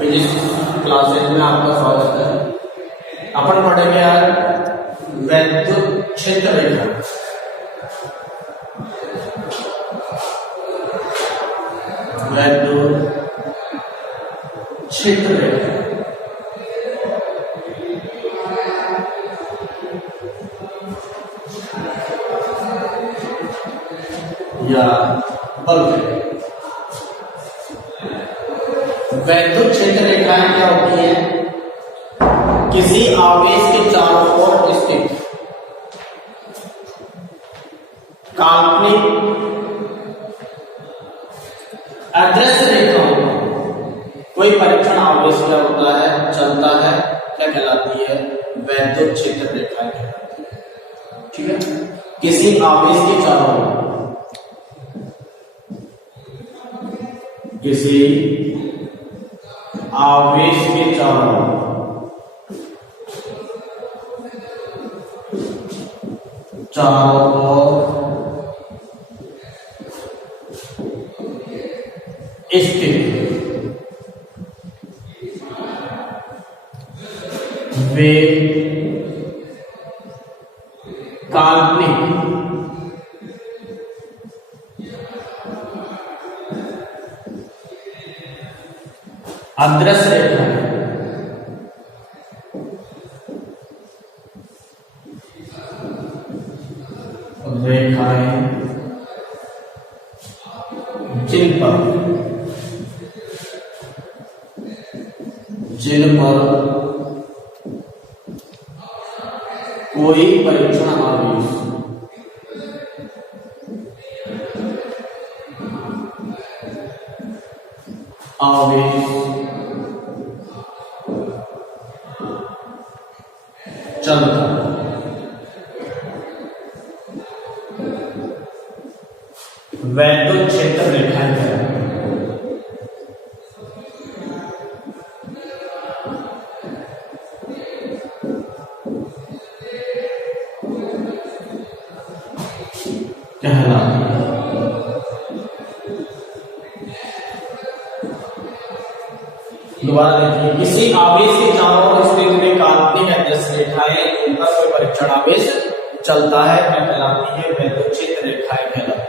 Physics classes में आपका स्वागत है। अपन पढ़ेंगे यार वैद्युत क्षेत्र रेखा। वैद्युत क्षेत्र रेखा या बल्ब। वैद्युत क्षेत्र रेखाएं क्या होती हैं? किसी आवेश के चारों ओर स्थित काल्पनिक अदृश्य रेखाओं कोई परीक्षण आवेश क्या होता है, चलता है, क्या कहलाती है? वैद्युत क्षेत्र रेखाएं कहलाती है। ठीक है, किसी आवेश के चारों ओर, किसी आवेश के चारों ओर स्थित वे काल्पनिक अदृश्य रेखाएं जिन पर कोई परीक्षण आवेश चलता है। वैद्युत क्षेत्र रेखाएं क्या है? दोबारा देखिए, किसी आवेश के चारों ओर स्थित में काल्पनिक अदृश्य रेखाएं जिन पर कोई परीक्षण आवेश चलता है क्या कहलाती है? वैद्युत क्षेत्र रेखाएं कहलाती है।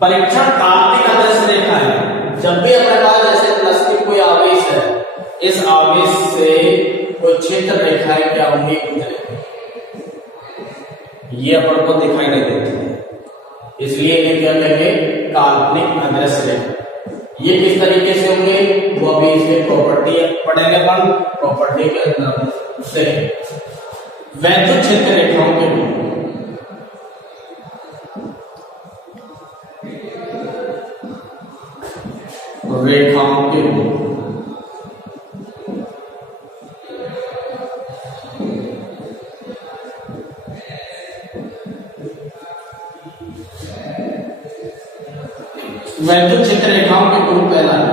परीक्षण काल्पनिक अदृश्य रेखा है। जब भी अपने पास जैसे प्लस की कोई आवेश है, इस आवेश से कोई क्षेत्र रेखाएं क्या होंगी? गुजरेगी। ये अपन को दिखाई नहीं देती, इसलिए ये क्या कहेंगे? काल्पनिक अदृश्य रेखा। ये किस तरीके से होंगे वो अभी इसमें प्रॉपर्टी पढ़ेंगे अपन, प्रॉपर्टी के अंदर से वैद्युत क्षेत्र रेखाओं के वैद्युत क्षेत्र रेखाओं के गुण पहला है।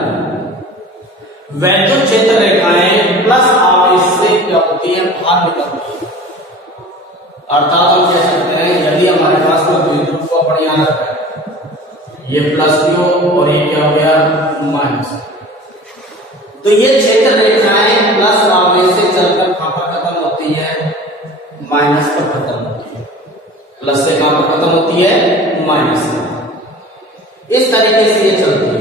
वैद्युत क्षेत्र रेखाएं प्लस आवेश से क्या होती है? बाहर निकलती है। अर्थात हम कह सकते हैं यदि हमारे पास कोई द्विध्रुव को अपन याद रखें, ये प्लस क्यू और ये क्या हो गया? माइनस। तो ये क्षेत्र रेखाएं प्लस आवेश से चलकर कहां पर खत्म होती है? माइनस पर खत्म होती है। प्लस से कहां पर खत्म होती है? माइनस से। इस तरीके से ये चलती है।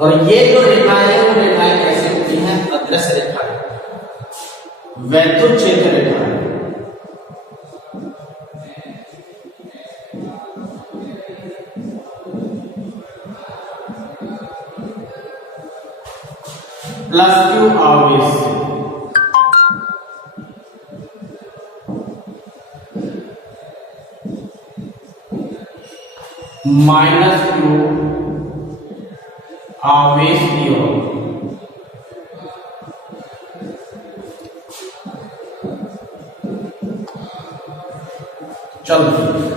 और ये जो रेखाएं हैं वो रेखाएं कैसे होती हैं? अदृश्य रेखाएं, वैद्युत क्षेत्र रेखाएं। प्लस क्यू आवेश से माइनस क्यू आवेश की ओर चलती है।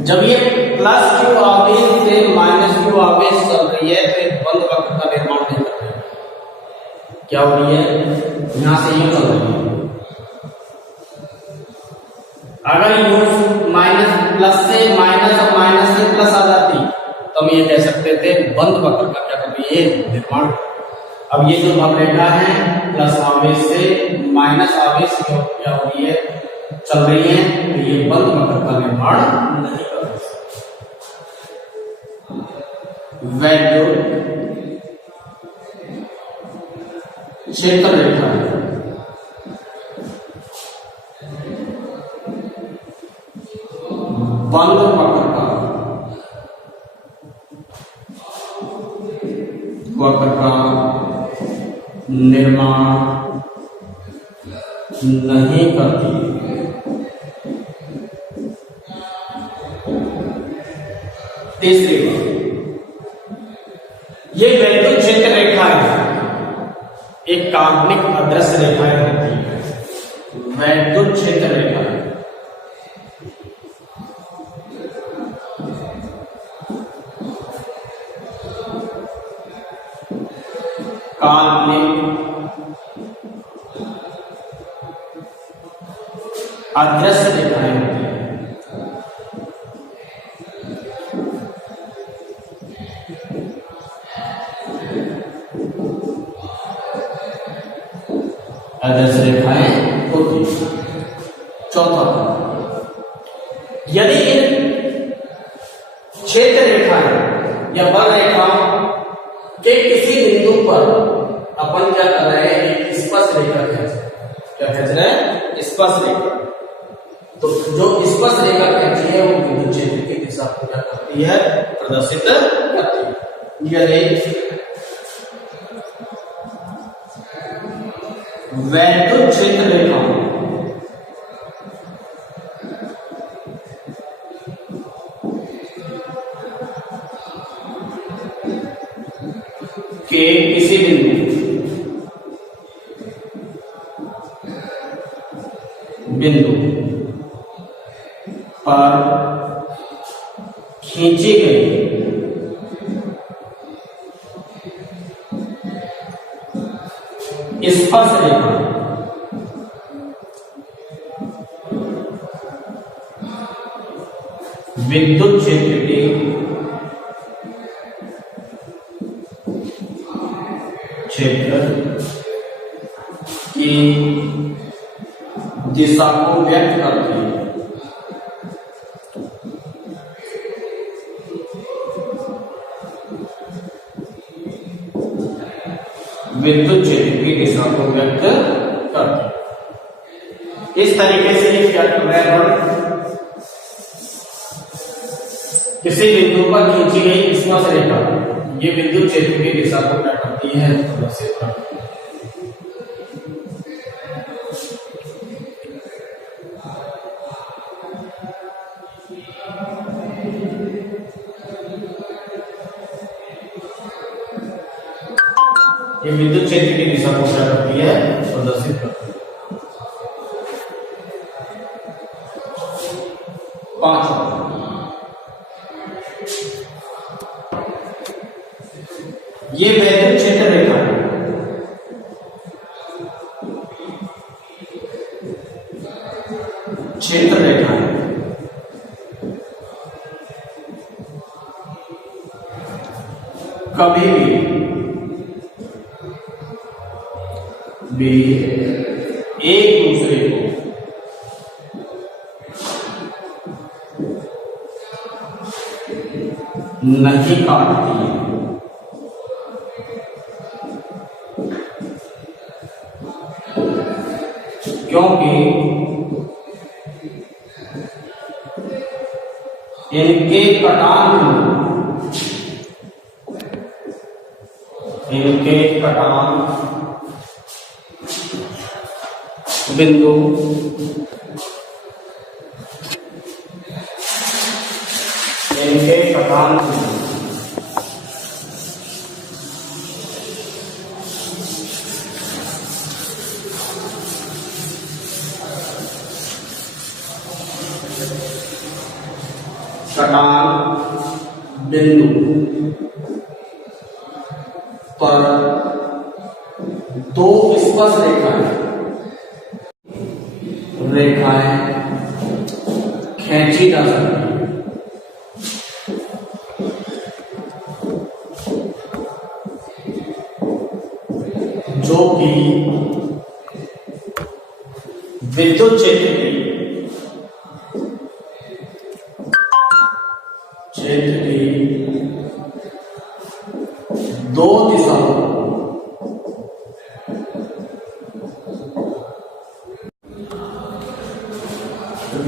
जब ये प्लस क्यू आवेश से माइनस क्यू आवेश चल रही है तो एक बंद वक्र का निर्माण नहीं कर रही। क्या हो रही है, यहां से यू चल रही है। अगर यू माइनस प्लस से माइनस और माइनस से प्लस आ जाती तो हम ये कह सकते थे बंद वक्र का क्या कर रही है, निर्माण। अब ये जो वक्ररेखा है प्लस आवेश से माइनस आवेश क्या हो रही है, चल रही है, तो ये बंद वक्र का निर्माण नहीं कर रही। वैद्युत क्षेत्र रेखा है बंद वक्र का निर्माण नहीं करती। तीसरी, ये वैद्युत क्षेत्र रेखा है एक काल्पनिक अदृश्य रेखाएं होती है। वैद्युत क्षेत्र रेखा काल्पनिक अदृश्य रेखाएं होती है। अदृश्य रेखाएं होती है। चौथा, यदि इन क्षेत्र रेखाएं या बल रेखाओं के किसी बिंदु पर अपन क्या कर रहे हैं, एक स्पर्श रेखा खींच, क्या खींच रहे हैं, स्पर्श रेखा। तो जो स्पर्श रेखा खींची है वो विद्युत क्षेत्र की दिशा को क्या करती है, प्रदर्शित करती है। यदि वैद्युत क्षेत्र रेखा के किसी बिंदु पर खींची गई स्पर्श रेखा विद्युत क्षेत्र के क्षेत्र की दिशा को व्यक्त करती है। विद्युत क्षेत्र की दिशा को व्यक्त करती है। इस तरीके से ये क्या कर रहे हैं, किसी बिंदु पर खींची गई स्पर्श रेखा ये विद्युत क्षेत्र की दिशा को क्या करती है, प्रदर्शित करती है। ये विद्युत क्षेत्र की दिशा को क्या करती है, प्रदर्शित करती है। पांचवा, ये वैद्युत क्षेत्र रेखा है क्षेत्र रेखा है कभी भी एक दूसरे को नहीं काटती है। क्योंकि इनके कटान बिंदु इनके कटान बिंदु पर दो स्पर्श रेखाएं खींची जा सकती है, जो कि विद्युत क्षेत्र की दो दिशाओं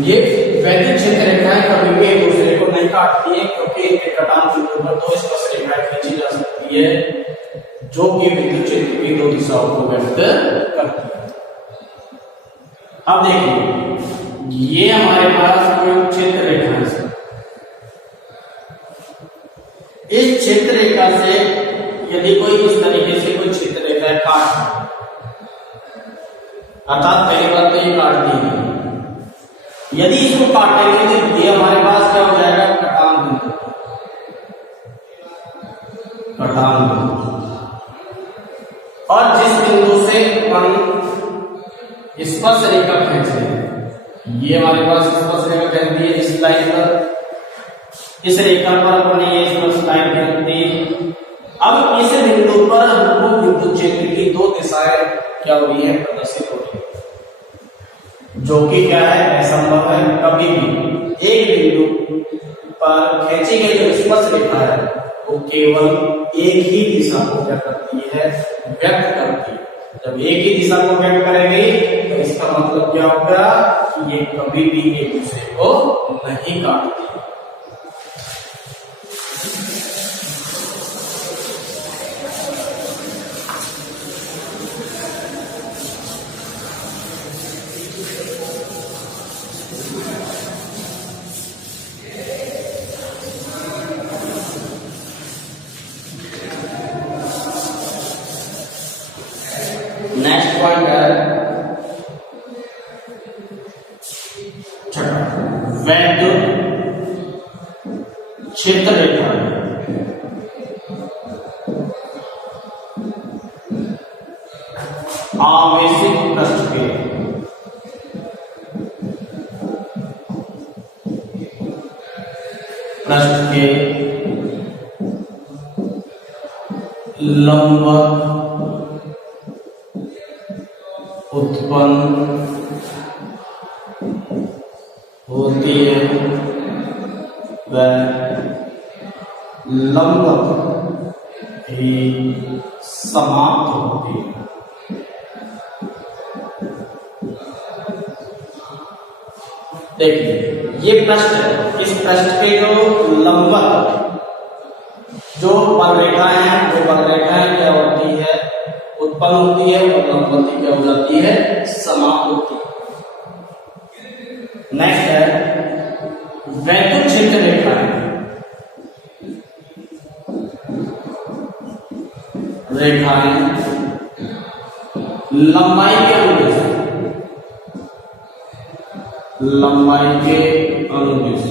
ये वैद्युत क्षेत्र रेखाएं कभी भी एक दूसरे को नहीं काटती है, क्योंकि इनके कटान बिंदु पर दो स्पर्श रेखाएं खींची जा सकती है, जो कि विद्युत क्षेत्र की दो दिशाओं को व्यक्त करती है। अब देखिए, ये हमारे पास कोई क्षेत्र रेखा है। इस क्षेत्र रेखा से यदि कोई इस तरीके से कोई क्षेत्र रेखा काट, अर्थात पहली बात तो ये काटती है, यदि इसको काटेंगे तो ये हमारे पास क्या हो जाएगा, कटान बिंदु। और जिस बिंदु से अपन स्पर्श रेखा खींचते हैं, ये हमारे पास स्पर्श रेखा खींचती है इस लाइन पर, इस रेखा पर अपने ये स्पर्श लाइन खींचती है। अब इस बिंदु पर हमको विद्युत क्षेत्र की दो दिशाएं क्या हो रही है, प्रदर्शित हो रही है, जो कि क्या है, असंभव है। कभी भी एक बिंदु पर खींची गई जो स्पर्श रेखा है वो केवल एक ही दिशा को क्या करती है, व्यक्त करती है। जब एक ही दिशा को व्यक्त करेगी तो इसका मतलब क्या होगा कि ये कभी भी एक दूसरे को नहीं काटती। नेक्स्ट पॉइंट है छठा, वैद्युत क्षेत्र रेखा आवेशित पृष्ठ के लंबवत उत्पन्न होती है व लंबवत ही समाप्त होती है। देखिए, ये पृष्ठ है, इस पृष्ठ के जो लंबवत जो बलरेखाएं हैं, वो बलरेखाएं क्या होती है, उत्पन्न होती है, और लंबवती क्या हो जाती है, समाप्त होती है। नेक्स्ट है वैद्युत क्षेत्र रेखाएं लंबाई के अनुदिश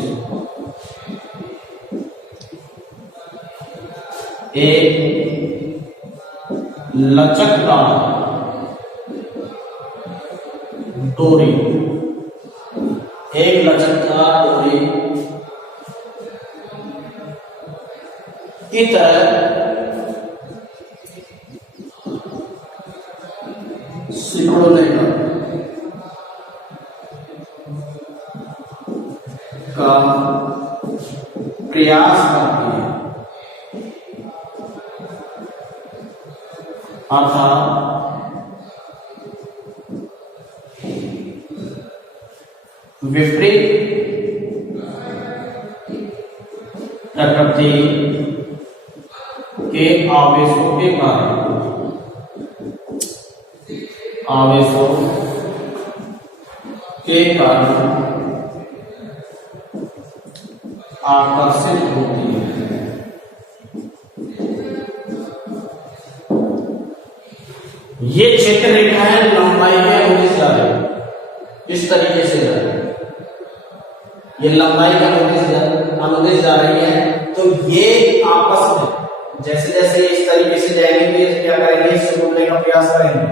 एक लचकदार डोरी की तरह सिकुड़ने का प्रयास करती है, अर्थात विपरीत प्रकृति के आवेशों के कारण आकर्षित होती है। ये क्षेत्र रेखाएं लंबाई में अनुदिश जा रही है, इस तरीके से जा रही है, ये लंबाई का अनुदिश जा रही है, तो ये आपस में जैसे जैसे इस तरीके से जाएंगे तो ये क्या करेंगे, इससे घूमने का प्रयास करेंगे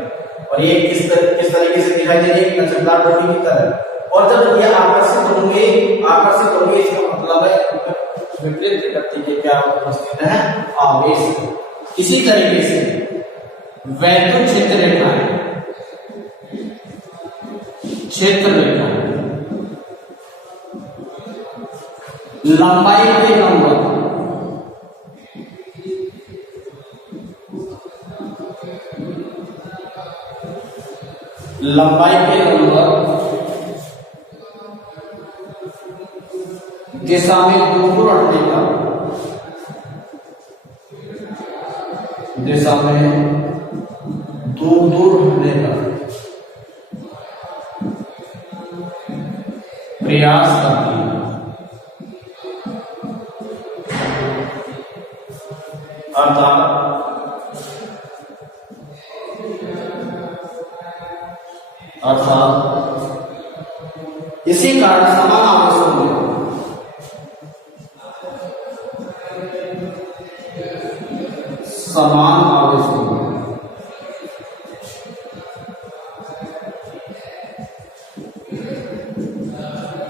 और ये किस तरीके से दिखाई दे रही है, लचकदार बॉडी की तरह। और जब ये आकर्षित होंगे इसका मतलब है विपरीत गति के क्या उपस्थित है, आवेश। इसी तरीके से वैद्युत क्षेत्र रेखाएं, क्षेत्र रेखाएं लंबाई के लंबवत दिशा में दूर हटने का, दिशा में दूर हटने का प्रयास करती है। अर्थात इसी कारण समान आवेशों में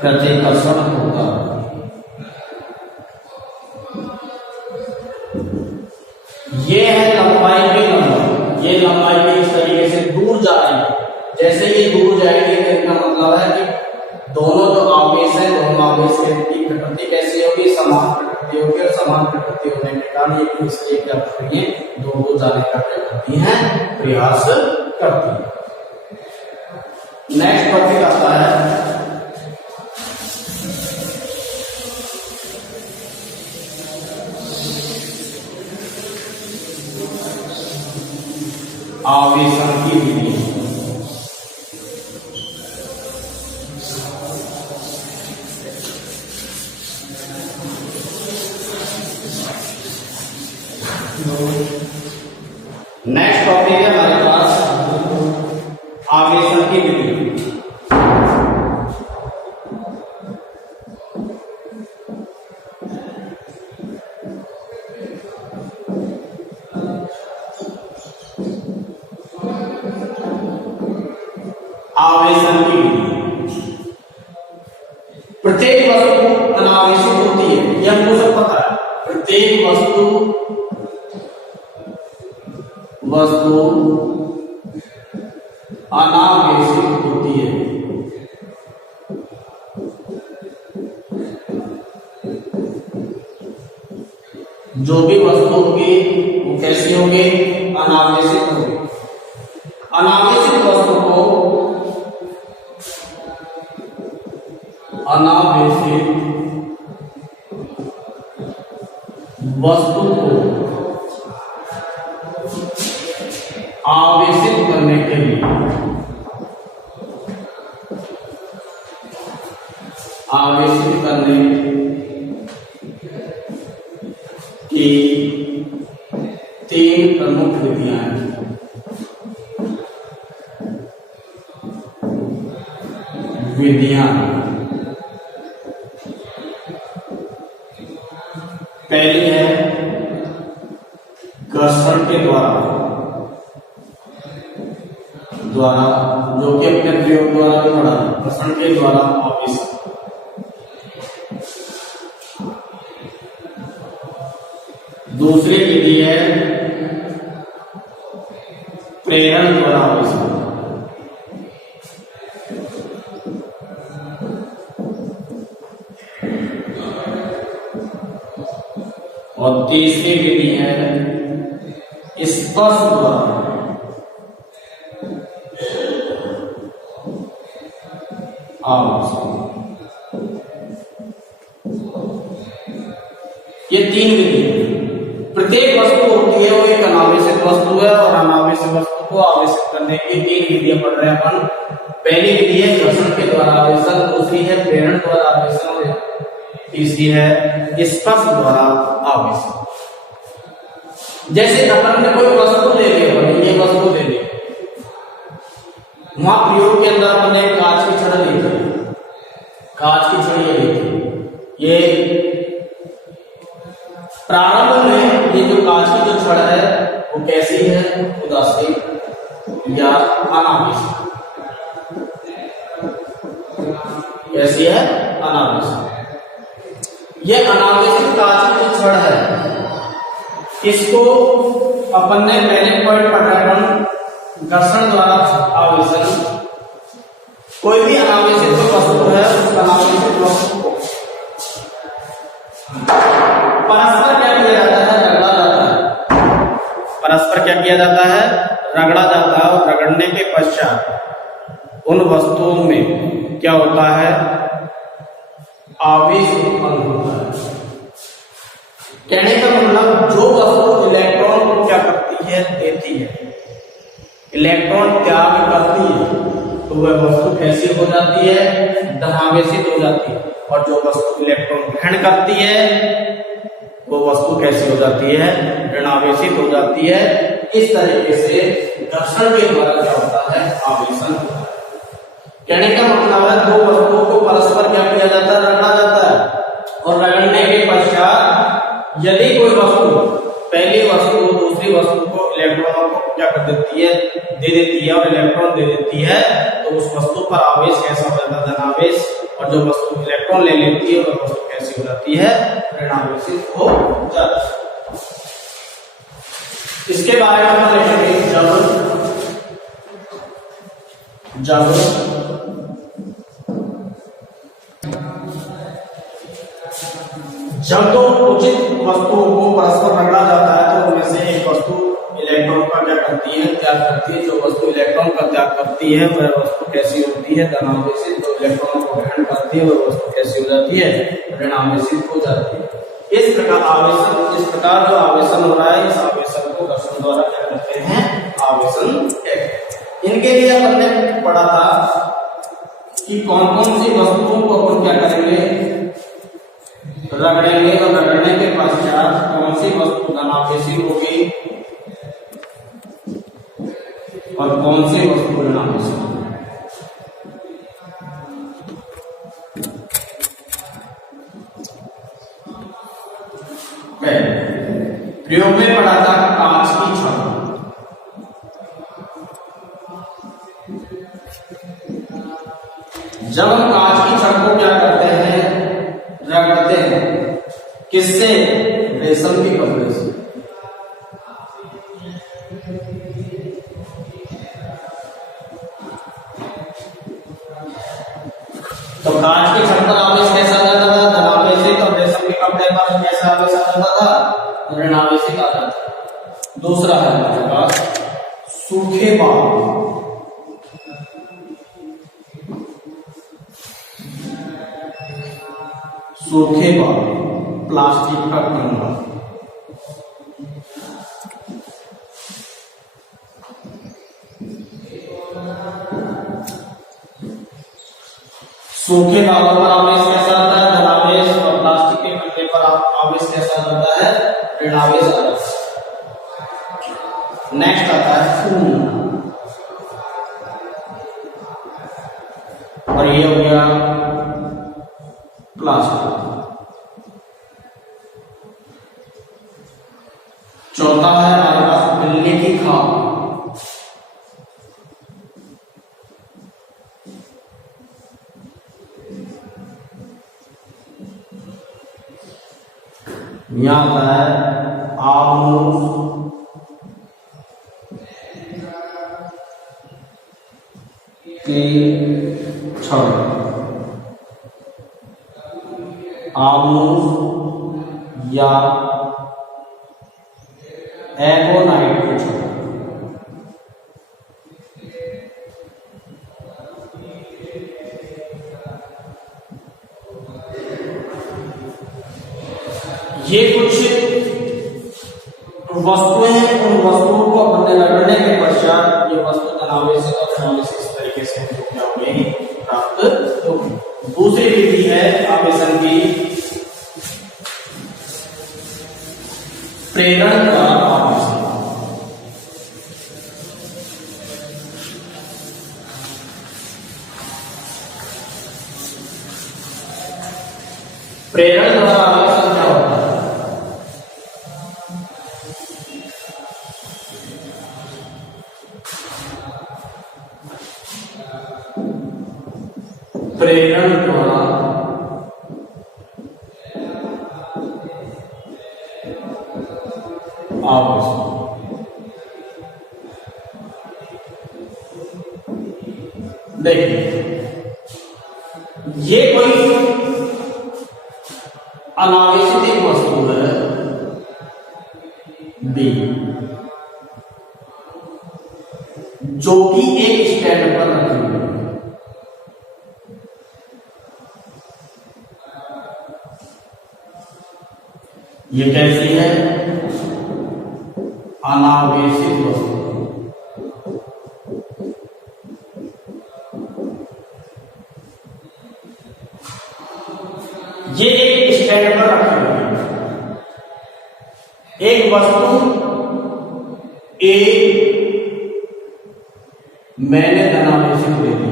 प्रतिकर्षण होता है। ये है लंबाई की लंबाई, ये लंबाई के इस तरीके से दूर जा रही है। जैसे ये दूर जाएगी तो इसका मतलब है कि दोनों जो आवेश है, दोनों आवेश की प्रकृति कैसी होगी, समान प्रकृति होगी और समान प्रकृति होने के कारण ये इसलिए क्या कर रही है, दूर जाने का क्या करती है, प्रयास करती है। नेक्स्ट टॉपिक आता है आवेशन की विधि। नेक्स्ट टॉपिक है हमारे पास आवेशन की विधि। आवेशन की विधि, प्रत्येक वस्तु अनावेशित होती है, यह हमको सब पता है। प्रत्येक वस्तु अनावेशित होती है। जो भी वस्तु होगी वो कैसी होगी, अनावेशित होगी। अनावेशित वस्तु को आवेशित करने के लिए आवेशित करने की तीन प्रमुख विधियां हैं। पहली है घर्षण के द्वारा जो कि अपने प्रयोग द्वारा भी पढ़ा, घर्षण के द्वारा आवेश। दूसरी विधि है प्रेरण द्वारा आवेश। और तीसरी विधि है स्पर्श द्वारा आवेश। ये तीन विधि, प्रत्येक वस्तु होती है वो एक अनावेशित वस्तु है और अनावेशित वस्तु को आवेशित करने की तीन विधियां पढ़ रहे हैं अपन। पहली विधि है घर्षण के द्वारा आवेशन, दूसरी है प्रेरण द्वारा आवेशन, तीसरी है स्पर्श द्वारा आवेशन। जैसे अपन ने कोई वस्तु ले ली, ये वस्तु ले ली, वहां प्रयोग के अंदर अपन ने कांच की छड़ ली थी, कांच की छड़ी ली थी। ये प्रारंभ में ये जो कांच की जो छड़ है वो कैसी है, उदासीन या अनावेशित। कैसी है, अनावेशित। ये अनावेशित कांच की जो छड़ है, इसको अपन ने पहले पॉइंट पढ़ा, घर्षण द्वारा आवेशन। कोई भी अनावेशित जो वस्तु है उस अनावेशित वस्तु को परस्पर क्या किया जाता है, रगड़ा जाता है। परस्पर क्या किया जाता है, रगड़ा जाता है। और रगड़ने के पश्चात उन वस्तुओं में क्या होता है, आवेश उत्पन्न होता है। कहने का मतलब जो वस्तु इलेक्ट्रॉन को क्या करती है, देती है, इलेक्ट्रॉन त्याग करती है, तो वह वस्तु कैसी हो जाती है, धनावेशित हो जाती है। और जो वस्तु इलेक्ट्रॉन ग्रहण करती है वो वस्तु कैसी हो जाती है, ऋणावेशित हो जाती है। इस तरीके से घर्षण के द्वारा क्या होता है, आवेशन होता है। कहने का मतलब है दो वस्तुओं को परस्पर क्या किया जाता है, रगड़ा जाता है। और रगड़ने के पश्चात यदि कोई वस्तु, पहली वस्तु दूसरी वस्तु को इलेक्ट्रॉनों को क्या कर देती है, दे देती है, और इलेक्ट्रॉन दे देती है, तो उस वस्तु पर आवेश कैसा हो जाता है, धनावेश। और जो वस्तु इलेक्ट्रॉन ले लेती है वह वस्तु कैसी हो जाती है, ऋणावेशित हो जाती है। इसके बारे में हम देखेंगे जब दो उचित वस्तुओं को परस्पर रगड़ा जाता है तो उनमें से एक वस्तु इलेक्ट्रॉन का क्या करती है, त्याग करती है। जो वस्तु इलेक्ट्रॉन का त्याग करती है वह वस्तु कैसी होती है, धनावेशित। जो इलेक्ट्रॉनों को ग्रहण करती है वह वस्तु कैसी हो जाती है, ऋणावेशित हो जाती है। इस प्रकार आवेशन, इस प्रकार जो आवेशन हो रहा है, इस आवेशन को घर्षण द्वारा क्या करते हैं, आवेशन कहते हैं। इनके लिए अपन ने पढ़ा था कि कौन कौन सी वस्तुओं को अपन क्या करेंगे, रगड़ेंगे। और रगड़ने के पश्चात कौन सी वस्तु धनावेशी होगी और कौन सी वस्तु ऋणावेशी होगी। प्रयोग में पढ़ा था कांच की छड़। जब हम कांच की छड़ को क्या करते हैं, रगड़ते हैं, किससे, रेशम के कपड़े से। तो कांच की छड़ पर आवेश कैसा आ जाता था, धनावेशित। और रेशम के कपड़े पर कैसा आवेश आ जाता था, ऋणावेशित आ जाता था। दूसरा है हमारे पास सूखे बाल। सूखे बाल, प्लास्टिक का कंगा। सूखे बालों पर आवेश कैसा आता है, धनावेश। और प्लास्टिक के कंगे पर आवेश कैसा आता है, ऋणावेश आता है। नेक्स्ट आता है खून, और ये हो गया प्लास्टिक। चौथा है हमारे पास बिल्ली की खाल। यहां आता है आमूस, की छड़। आमूस या एगोनाइट की छड़। ये कुछ वस्तुएं हैं, उन वस्तुओं को अपने रगड़ने के पश्चात ये वस्तु धनावेशित और ऋणावेशित इस तरीके से हमको क्या होगी, प्राप्त होगी। दूसरी विधि है आवेशन की, प्रेरण द्वारा आवेशन। प्रेरण द्वारा आवेशन क्या होता है, प्रेरण द्वारा आवेशित। देखिए ये कोई अनावेशित एक वस्तु है बी, जो कि एक स्टैंड पर रखी हुई है। ये कैसी है? अनावेशित वस्तु। ये एक स्टैंड पर रखी हुई है। एक वस्तु ए मैंने धनावेशित ले ली।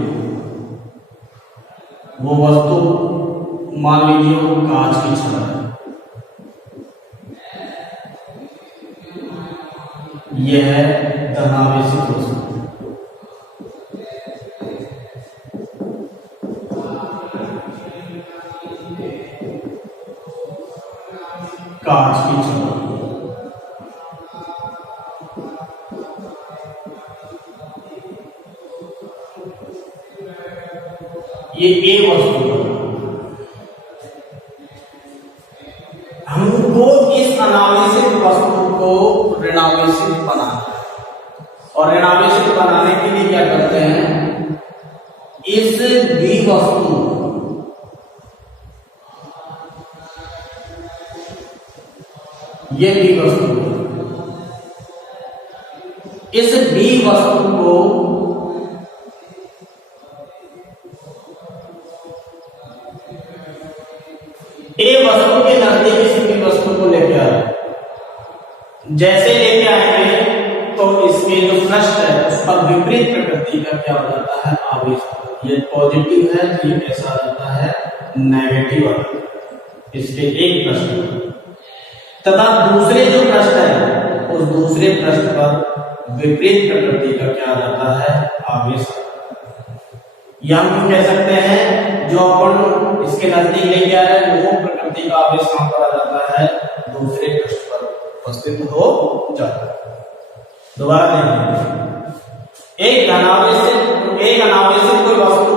वो वस्तु मान लीजिए वो कांच की छड़ है। यह है धनावेशित वस्तु। कांच की छड़। ये ए वस्तु है। हमको इस अनावेशित वस्तु को ऋणावेशित बनाना है, और ऋणावेशित बनाने के लिए क्या करते हैं? इस बी वस्तु, ये बी वस्तु, इस बी वस्तु को ए वस्तु के नजदीक इस बी वस्तु को लेके आए। जैसे लेके आएंगे तो इसके जो पृष्ठ है उस पर विपरीत प्रकृति का क्या हो जाता है? आवेश। ये पॉजिटिव है तो ये कैसा आ जाता है? नेगेटिव आ जाता है इसके एक पृष्ठ। तथा दूसरे जो पृष्ठ है उस दूसरे पृष्ठ पर विपरीत प्रकृति का क्या आ जाता है? आवेश। या हम कह सकते हैं जो अपन इसके नजदीक लेके आ रहे हैं वो प्रकृति का आवेश कहां पर आ जाता है? दूसरे पृष्ठ पर उपस्थित हो जाता है। दोबारा देखिए, एक अनावेशित कोई वस्तु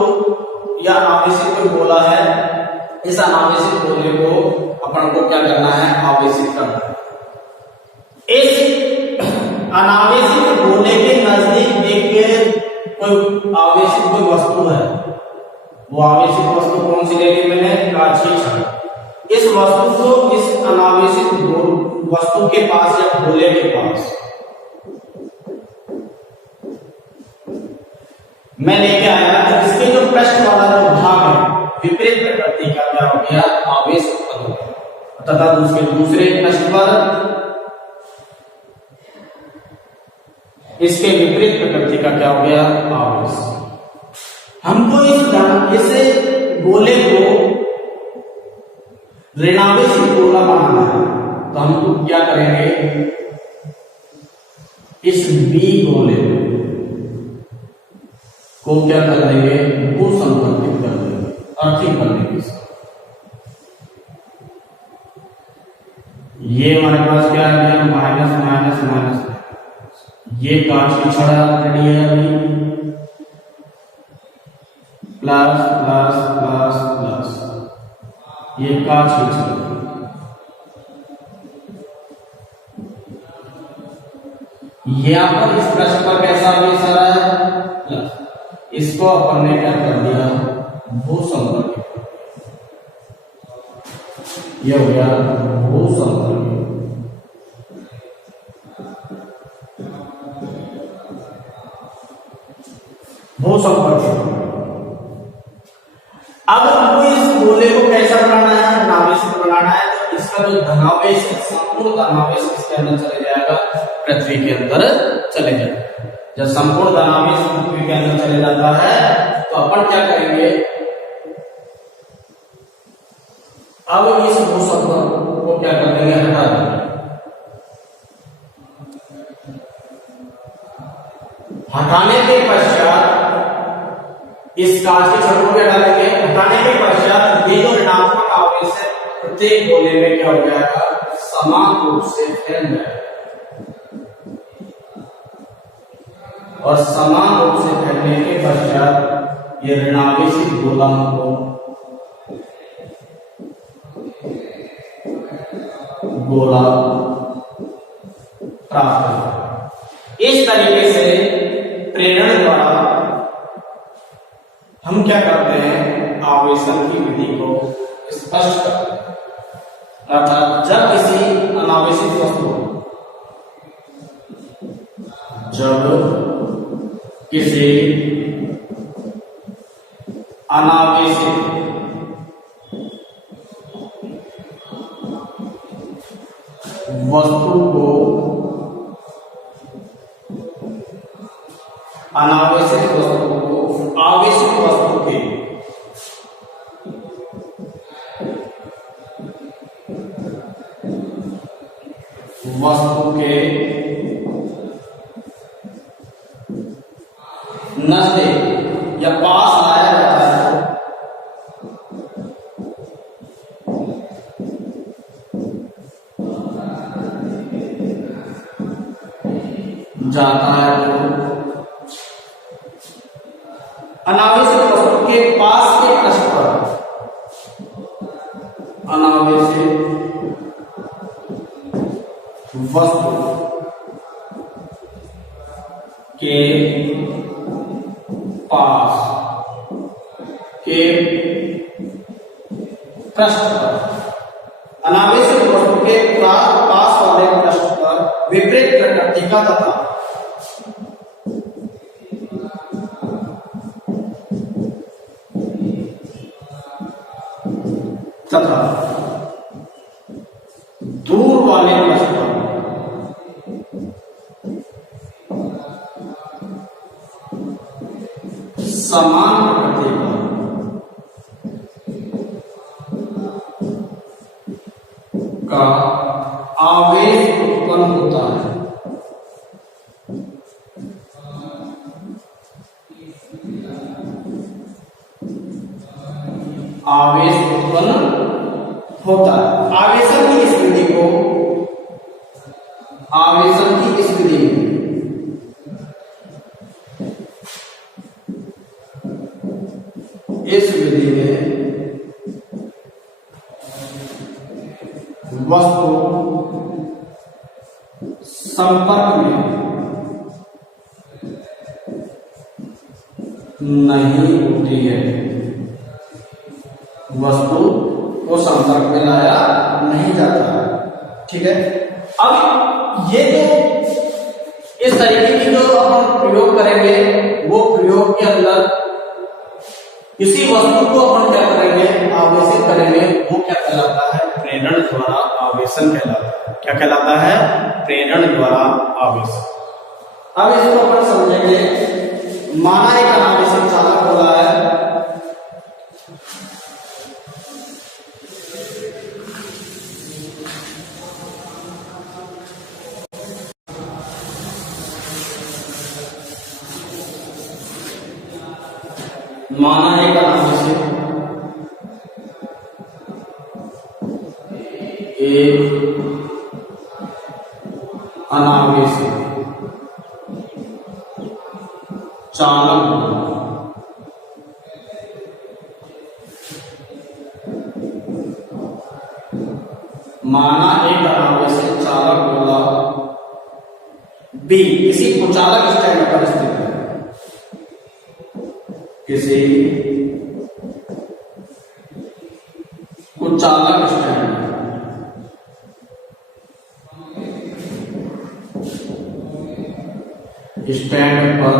या अनावेशित कोई गोला है। इस अनावेशित गोले को अपन को क्या करना है? आवेशित करना है। इस अनावेशित गोले के नजदीक एक कोई आवेशित कोई वस्तु है। वो आवेशित वस्तु कौन सी ले ली मैंने? कांच की छड़। इस वस्तु को इस अनावेशित वस्तु के पास या गोले के पास मैं लेके आया तो इसके जो पृष्ठ वाला जो भाग है विपरीत प्रकृति का क्या हो गया? आवेश उत्पन्न हो गया। तथा दूसरे पृष्ठ पर इसके विपरीत प्रकृति का क्या हो गया? आवेश। हमको इस गोले को ऋणावेशित गोला बनाना है तो हमको क्या करेंगे? इस बी गोले को क्या कर देंगे? वो संपर्कित कर देंगे अर्थिंग करने के साथ। ये हमारे पास क्या है? Minus minus minus. ये कांच की छड़ रेडी है अभी। Plus plus plus plus. ये कांच की छड़। यहां पर इस पृष्ठ पर कैसा आवेश आ रहा है? प्लस। इसको अपन ने क्या कर दिया? भू संपर्कित। यह हो गया भू संपर्कित। भू संपर्कित। अब हमको इस गोले को कैसा बनाना है? नावेशित बनाना है। तो इसका जो धनावेश, संपूर्ण धनावेश किसके अंदर चले जाएगा? पृथ्वी के अंदर चले जाएगा। जब संपूर्ण धनावेश पृथ्वी के अंदर चले जाता है तो अपन क्या करेंगे? अब इस भूसंपर्क को क्या कर देंगे? हटा देंगे। हटाने के पश्चात इस कांच के छड़ों को हटाएंगे, हटाने के पश्चात ये जो ऋणात्मक आवेश है प्रत्येक गोले में क्या हो जाएगा, समान रूप से फैल जाएगा और समान रूप से फैलने के पश्चात ये ऋणावेशित गोला को गोला प्राप्त होगा। इस तरीके से प्रेरण द्वारा हम क्या करते हैं, आवेशन की विधि को स्पष्ट करते हैं। अर्थात जब किसी अनावेशित वस्तु अनावेशित वस्तु को अनावेशित वस्तु को आवेशित वस्तु के नजदीक या पास लाया जाता है तो अनावेशित वस्तु के पास के पृष्ठ पर अनावेशित वस्तु के पास के पृष्ठ पर अनावेशित वस्तु के पास वाले पृष्ठ पर विपरीत प्रकृति का तथा दूर वाले पृष्ठ पर समान प्रकृति का आवेश उत्पन्न होता है। आवेश उत्पन्न होता है। आवेशन की इस विधि को आवेशन की इस विधि में वस्तु संपर्क में नहीं होती है, वस्तु को संपर्क में लाया नहीं जाता। ठीक है, अब ये जो इस तरीके की जो हम प्रयोग करेंगे वो प्रयोग के अंदर किसी वस्तु को हम क्या करेंगे, आवेशित करेंगे, वो क्या कहलाता है, प्रेरण द्वारा आवेशन कहलाता है। क्या कहलाता है, प्रेरण द्वारा आवेशन। अब इसको अपन समझेंगे। माना एक अनावेशित चालक गोला है, माना एक अनावेशित अनावेशित चालक माना एक अनावेशित चालक गोला बी किसी कुचालक स्टैंड पर स्थित है, किसी कुचालक स्टैंड पर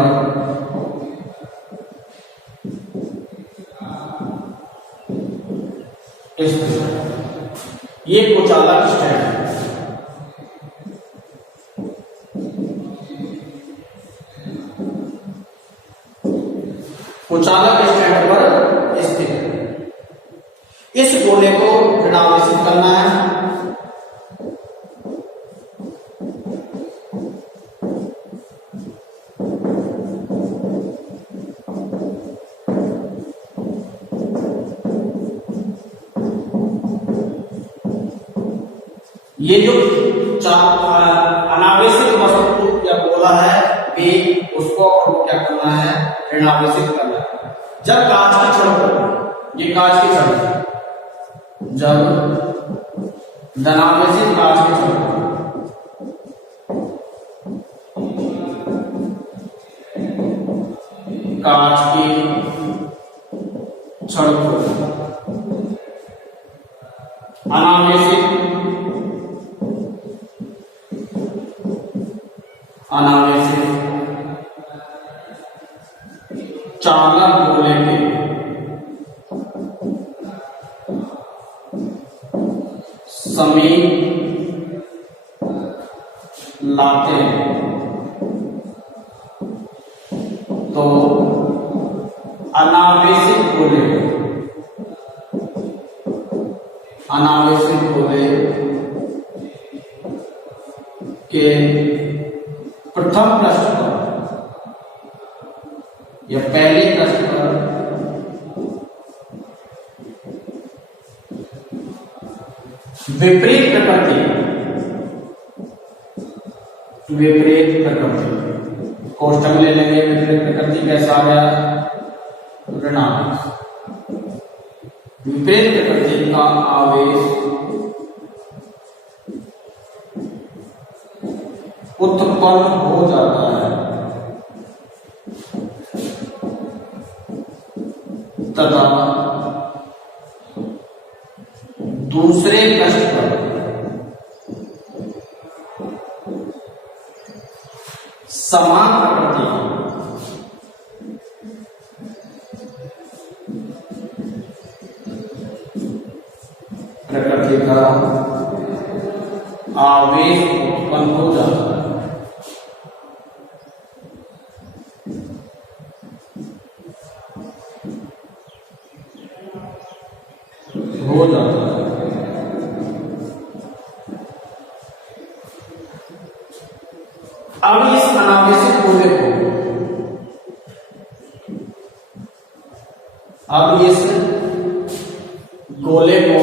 ये कुचालक स्टैंड है। कुचालक स्टैंड पर स्थित है। इस गोले को ऋणावेशित करना है। ये जो अनावेशित वस्तु या गोला है वेग, उसको क्या करना है, ऋणावेशित करना है। जब कांच की छड़ पर, ये कांच की छड़ है, जब धनावेशित कांच की छड़ पर कांच की छड़ को अनावेशित चालक गोले के समीप लाते हैं तो अनावेशित गोले के प्रथम पृष्ठ पर या पहले पृष्ठ पर विपरीत प्रकृति कोष्टक ले लेंगे। विपरीत प्रकृति कैसा आ गया, ऋणावेश। विपरीत प्रकृति का आवेश उत्पन्न हो जाता है तथा दूसरे पृष्ठ पर समान प्रकृति का आवेश उत्पन्न हो जाता है। अब इस अनावेशित गोले को, अब इस गोले को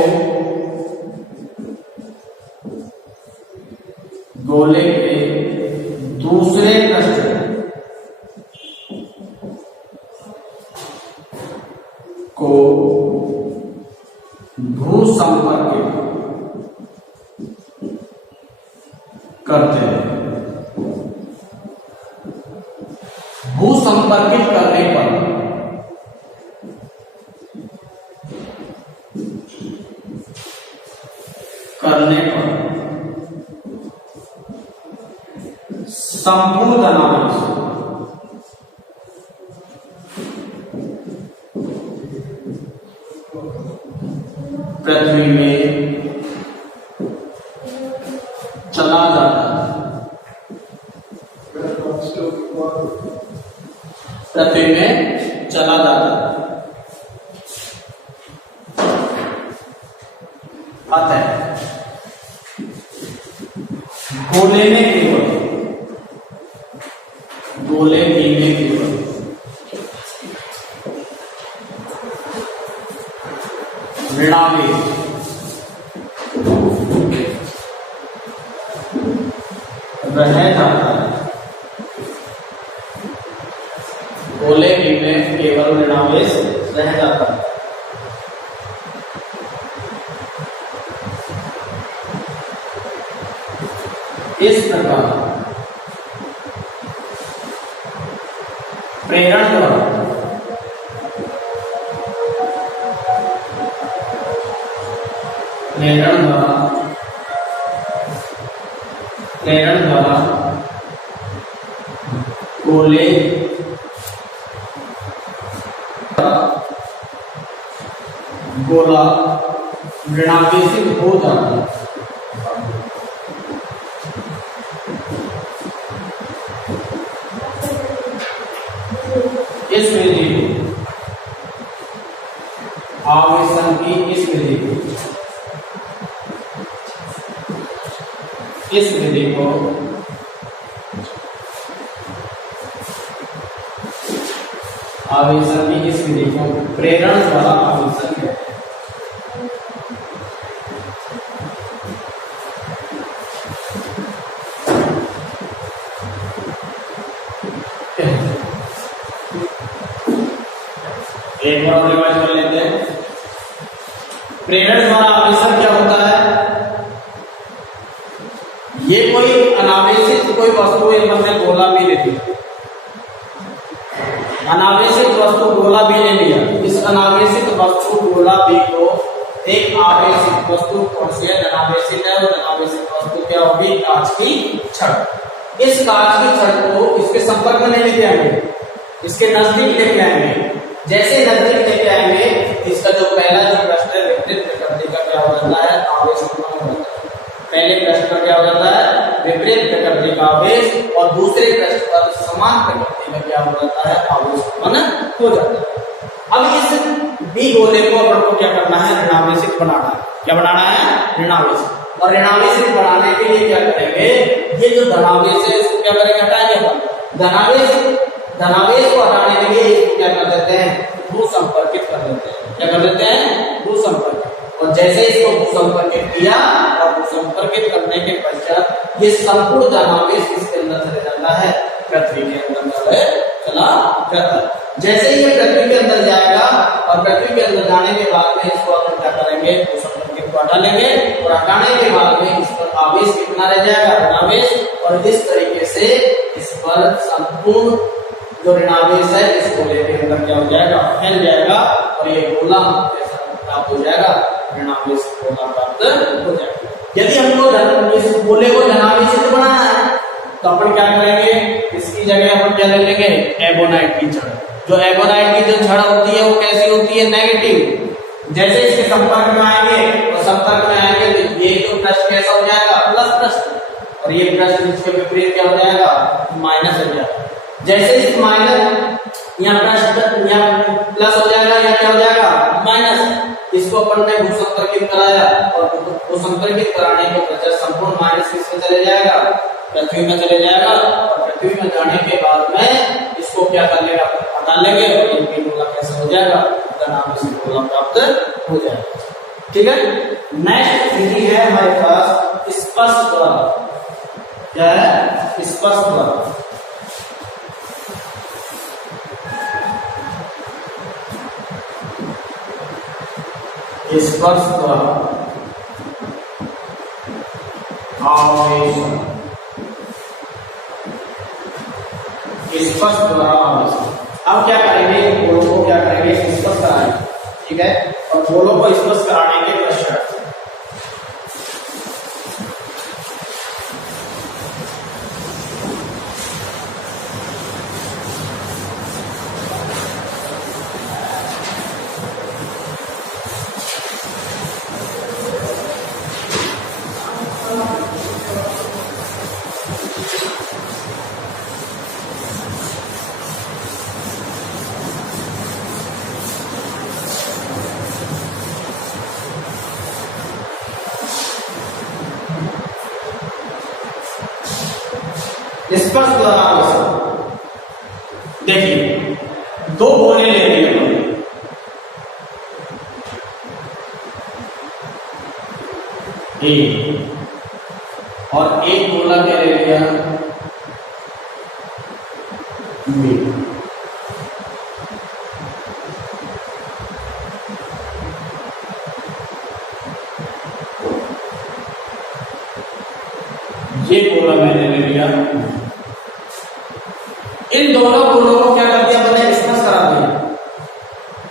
गोले के दूसरे पृष्ठ को भू संपर्कित करते हैं। भू संपर्कित करने पर संपूर्ण धनावेश पृथ्वी में चला जाता है। पृथ्वी में चला जाता है। अतः गोले में केवल ऋणावेश रह जाता है। गोले में केवल ऋणावेश रह जाता है। इस प्रकार प्रेरण द्वारा गोले गोला ऋणावेशित हो जाता है। इस विधि को आवेशन की इस विधि को आवेशन की इस विधि को प्रेरण द्वारा आवेशन कहते हैं। एक बार रिवाइज कर लेते हैं। प्रेरणा द्वारा आवेशन क्या होता है? ये कोई अनावेशित कोई वस्तु इनमें गोला भी ले लिया, अनावेशित वस्तु गोला भी ले लिया। इस अनावेशित वस्तु गोला भी को एक आवेशित वस्तु कौन सी है? अनावेशित है। और अनावेशित वस्तु क्या होगी? कांच की छड़। इस कांच की छड़ को इसके संपर्क में नहीं लेके आएंगे, इसके नजदीक लेके आएंगे। जैसे नजदीक लेके आएंगे, इसका जो पहला जो प्रश्न है विपरीत प्रकृति का क्या हो जाता है? आवेश उत्पन्न हो जाता है। पहले प्रश्न पर क्या हो जाता है? विपरीत प्रकृति का आवेश, और दूसरे प्रश्न पर समान प्रकृति में क्या हो जाता है? आवेश उत्पन्न हो जाता है। अब इस बी गोले को अपन को क्या करना है? ऋणावेशित बनाना है। क्या बनाना है? ऋणावेशित। और ऋणावेशित बनाने के लिए क्या करेंगे? ये जो धनावेश है इसको क्या करेंगे? हटाएंगे अपन। धनावेश को हटाने के लिए इसको क्या कर देते हैं? भूसंपर्कित कर देते हैं। क्या कर देते हैं? भूसंपर्कित। और जैसे इसको भूसंपर्कित किया और भूसंपर्कित करने के पश्चात ये संपूर्ण धनावेश इसके अंदर चले जाता है, पृथ्वी के अंदर चला जाता है। जैसे ही ये पृथ्वी के अंदर जाएगा और पृथ्वी के अंदर जाने के बाद में इसको अपन क्या करेंगे? भूसंपर्कित को हटा लेंगे, और हटाने के बाद में इस पर आवेश कितना रह जाएगा? ऋणावेश। और इस तरीके से इस पर संपूर्ण जो ऋणावेश है इस गोले के अंदर क्या हो जाएगा? फैल जाएगा, और ये गोला प्राप्त हो जाएगा, ऋणावेश गोला प्राप्त हो जाएगा। यदि हमको इस गोले को धनावेशित बनाना है तो अपन क्या करेंगे? इसकी जगह अपन क्या ले लेंगे? एबोनाइट की छड़। जो एबोनाइट की जो छड़ होती है वो कैसी होती है? नेगेटिव। जैसे इसके संपर्क में आएंगे और संपर्क में आएंगे तो ये जो पृष्ठ कैसा हो जाएगा? प्लस पृष्ठ। और ये पृष्ठ इसके विपरीत क्या हो जाएगा? माइनस हो जाएगा। जैसे इस माइनस यहाँ पृष्ठ यहाँ प्लस हो जाएगा, या क्या हो जाएगा? माइनस। इसको अपन ने भूसंपर्कित कराया, और भूसंपर्कित कराने के पश्चात संपूर्ण माइनस किसमें चले जाएगा? पृथ्वी में चले जाएगा। और पृथ्वी में जाने के बाद में इसको क्या कर लेगा? हटा लेंगे, और ये गोला कैसे हो जाएगा? धनावेशित गोला प्राप्त हो जाएगा। ठीक है। नेक्स्ट विधि है हमारे पास स्पर्श द्वारा। क्या है? स्पर्श द्वारा। स्पर्श द्वारा आवेशन। स्पर्श द्वारा आवेशन। अब क्या करेंगे? गोलों को क्या करेंगे? स्पर्श कराएंगे। ठीक है। और गोलों को स्पर्श कराने के पश्चात स्पर्श द्वारा आवेशन। देखिए, दो गोले ले लिए ए, और एक गोला क्या ले लिया? बी। ये गोला मैंने ले लिया। इन दोनों गोलों को क्या कर दिया? मैंने स्पर्श करा दिया।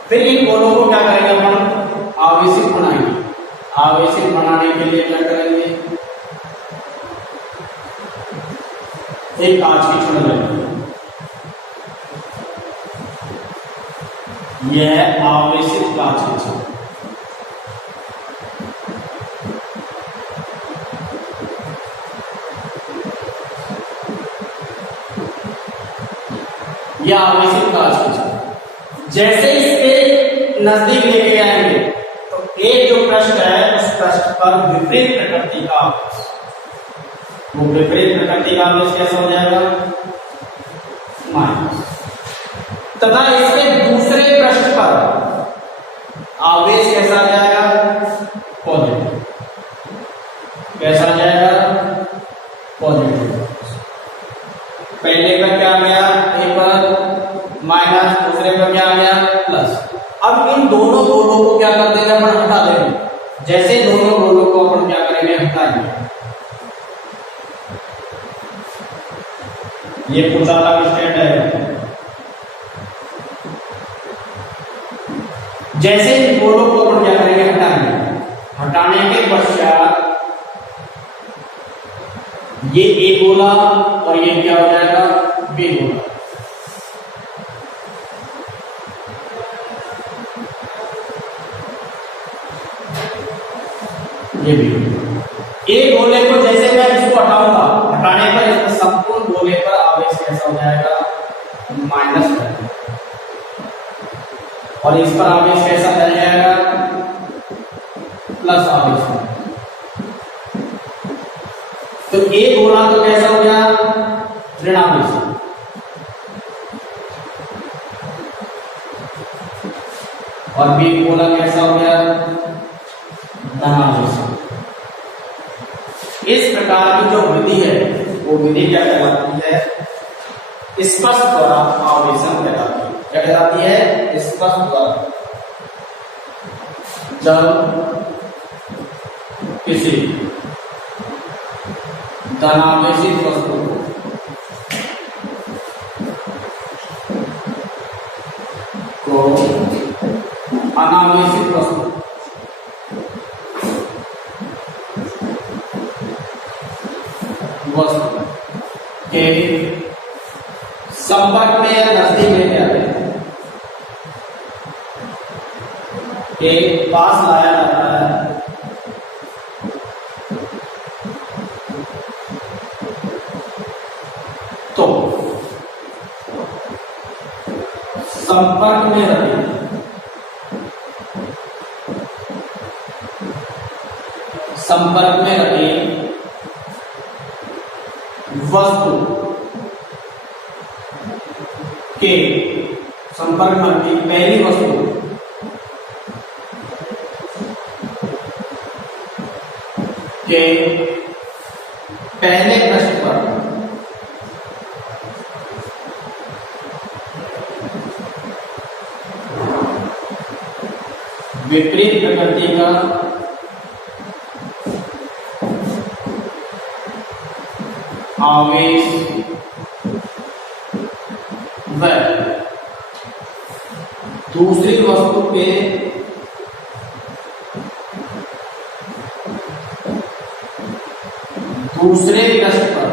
फिर इन गोलों को क्या करेंगे? अपन आवेशित बनाएंगे। आवेशित बनाने के लिए क्या करेंगे? एक कांच की छड़ लेंगे। यह आवेशित कांच की छड़। या आवेशित कांच की छड़। जैसे इसके नजदीक लेके आएंगे तो एक जो पृष्ठ है उस पृष्ठ पर विपरीत प्रकृति का आवेश, वो विपरीत प्रकृति का आवेश कैसा हो जाएगा? माइनस। तथा इसके दूसरे पृष्ठ पर आवेश कैसा आ जाएगा? पॉजिटिव। कैसा आ जाएगा? पॉजिटिव। पहले का क्या गया? एक पर माइनस माइनस, दूसरे पर क्या आ गया प्लस। अब इन दोनों गोलों को क्या कर देंगे अपन, हटा देंगे। जैसे दोनों गोलों को अपन क्या करेंगे, हटाएंगे, ये कुछ अलग स्टेट है। जैसे इन गोलों को अपन क्या करेंगे, हटाएंगे। हटाने के पश्चात ये ए गोला और ये क्या हो जाएगा, बी गोला। ये भी ए गोले को जैसे मैं इसको हटाऊंगा, हटाने पर इसका संपूर्ण गोले पर आवेश कैसा हो जाएगा, माइनस, और इस पर आवेश कैसा फैल जाएगा, प्लस आवेश। तो ए गोला तो कैसा हो गया, ऋणावेश, और बी गोला कैसा हो गया, धनावेश। इस प्रकार की जो विधि है वो विधि क्या कहलाती है, स्पर्श द्वारा आवेशन कहलाती है। क्या कहलाती है, स्पर्श द्वारा। जब किसी धनावेशित वस्तु को अनावेशित वस्तु के संपर्क में या नजदीक लेके आते हैं, के पास लाया जाता है, तो संपर्क में रखे वस्तु के संपर्क में रखी पहली वस्तु के पहले पृष्ठ पर विपरीत प्रकृति का आवेश व दूसरी वस्तु के दूसरे पृष्ठ पर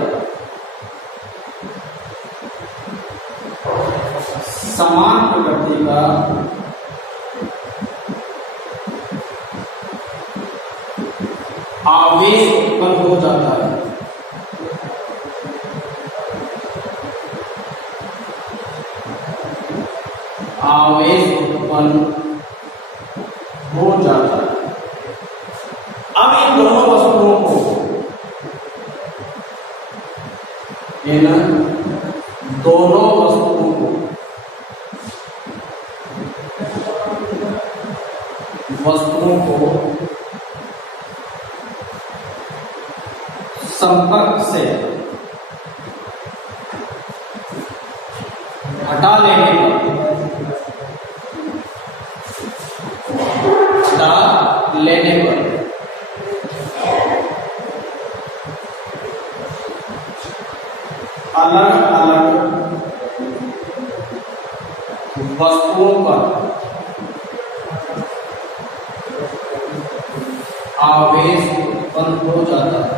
समान प्रकृति का आवेश उत्पन्न हो जाता है। आवेश उत्पन्न हो जाता है। अब इन दोनों वस्तुओं को, इन दोनों वस्तुओं को संपर्क से हटा लेने पर अलग अलग वस्तुओं पर आवेश उत्पन्न हो जाता है।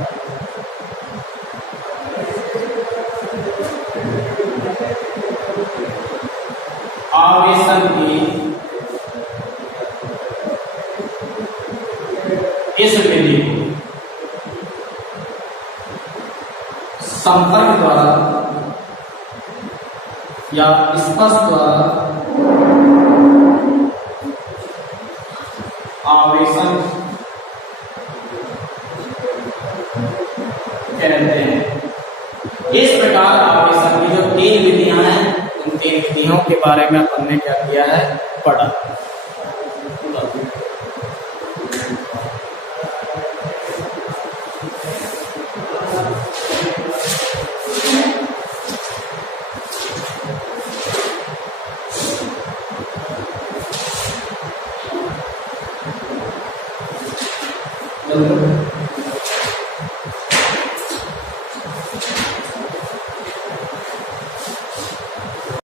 आवेशन की इस विधि को संपर्क द्वारा या स्पर्श द्वारा आवेशन कहते हैं। इस प्रकार आवेशन की जो 3 विधियां हैं, उन 3 विधियों के बारे में अपन ने क्या किया है, पढ़ा। समझो